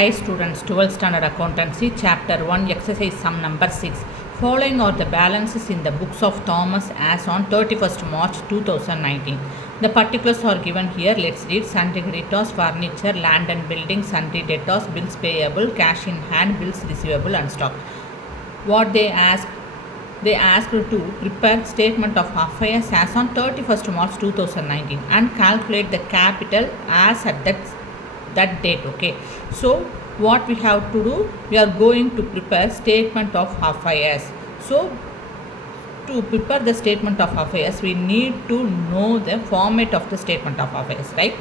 Hi students, 12th standard accountancy, chapter 1, exercise sum number 6. Following are the balances in the books of Thomas as on 31st March 2019. The particulars are given here. Let's read. Sundry creditors, furniture, land and buildings, sundry debtors, bills payable, cash in hand, bills receivable and stock. What they asked to prepare statement of affairs as on 31st March 2019 and calculate the capital as at that date. Okay, so what we have to do, we are going to prepare statement of affairs. So to prepare the statement of affairs, we need to know the format of the statement of affairs, right?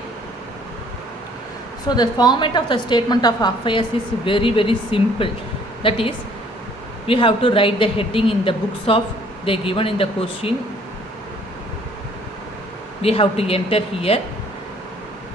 So the format of the statement of affairs is very simple. That is, we have to write the heading in the books of, they given in the question, we have to enter here.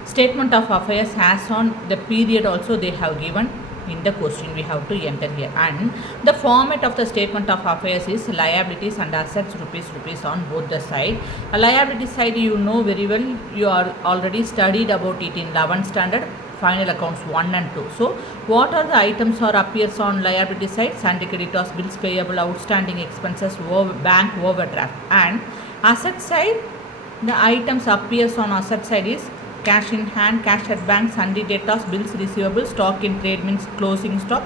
Statement of affairs as on the period also they have given in the question, we have to enter here. And the format of the statement of affairs is liabilities and assets rupees on both the side. A liability side, you know very well, you are already studied about it in 11th standard final accounts 1 and 2. So what are the items or appears on liability side? Sundry creditors, bills payable, outstanding expenses, bank overdraft. And asset side, the items appears on asset side is cash in hand, cash at bank, sundry debtors, bills receivable, stock in trade means closing stock,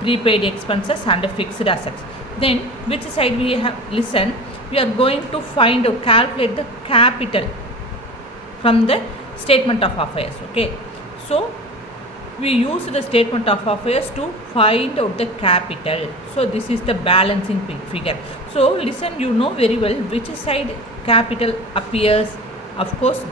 prepaid expenses and fixed assets. Then which side we have, listen, we are going to find out, calculate the capital from the statement of affairs. Okay, so we use the statement of affairs to find out the capital. So this is the balancing figure. So listen, you know very well which side capital appears. Of course,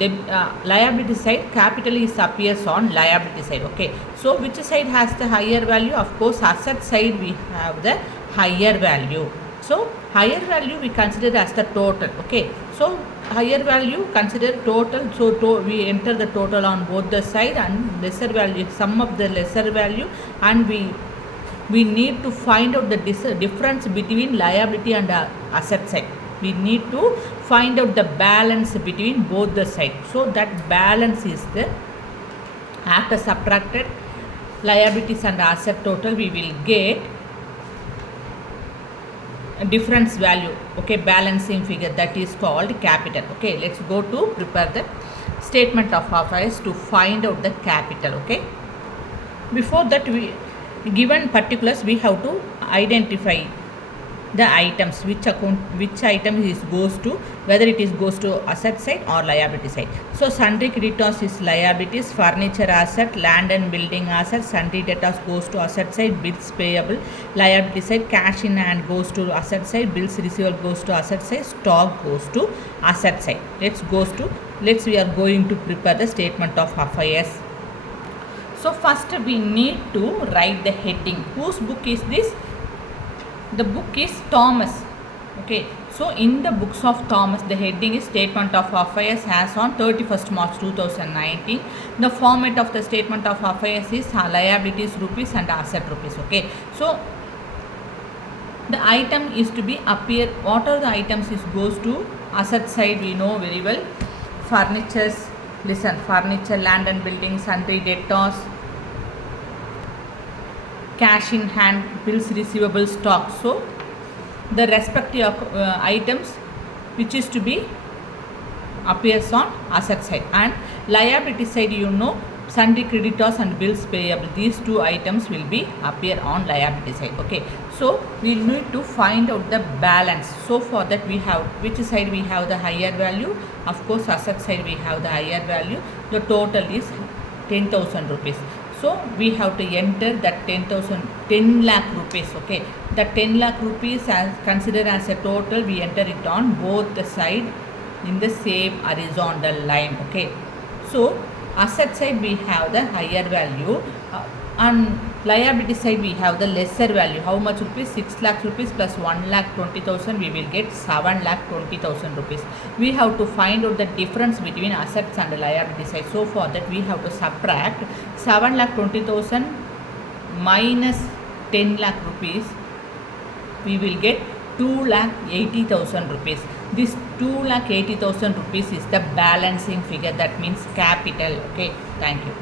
liability side, capital is appears on liability side. Okay, so which side has the higher value? Of course, asset side we have the higher value. So higher value we consider as the total. Okay, so higher value consider total. So we enter the total on both the side, and lesser value, sum of the lesser value, and we need to find out the difference between liability and asset side. We need to find out the balance between both the sides. So that balance is the, after subtracted liabilities and asset total, we will get a difference value. Okay, balancing figure, that is called capital. Okay, let's go to prepare the statement of affairs to find out the capital. Okay, before that, we given particulars, we have to identify the items, which item is goes to, whether it is goes to asset side or liability side. So sundry creditors is liabilities, furniture asset, land and building asset, sundry debtors goes to asset side, bills payable liability side, cash in hand goes to asset side, bills receivable goes to asset side, stock goes to asset side. We are going to prepare the statement of affairs. So first we need to write the heading. Whose book is this? The book is Thomas. Okay, so in the books of Thomas, the heading is statement of affairs as on 31st March 2019. The format of the statement of affairs is liabilities rupees and asset rupees. Okay, so the item is to be appear, what are the items is goes to asset side, we know very well. Furnitures, listen, furniture, land and buildings, sundry debtors, cash in hand, bills receivable, stock. So the respective items which is to be appears on asset side, and liability side, you know, sundry creditors and bills payable, these two items will be appear on liability side. Okay, so we need to find out the balance. So for that, we have, which side we have the higher value? Of course, asset side we have the higher value. The total is 10,000 rupees. So we have to enter that 10 lakh rupees. Okay, the 10 lakh rupees as considered as a total, we enter it on both the side in the same horizontal line. Okay, so asset side we have the higher value, and liability side we have the lesser value. How much rupees? 6 lakh rupees plus 1,20,000, we will get 7,20,000 rupees. We have to find out the difference between assets and liability side. So for that, we have to subtract 7,20,000 minus 10 lakh rupees, we will get 2,80,000 rupees. This 2,80,000 rupees is the balancing figure, that means capital. Okay, thank you.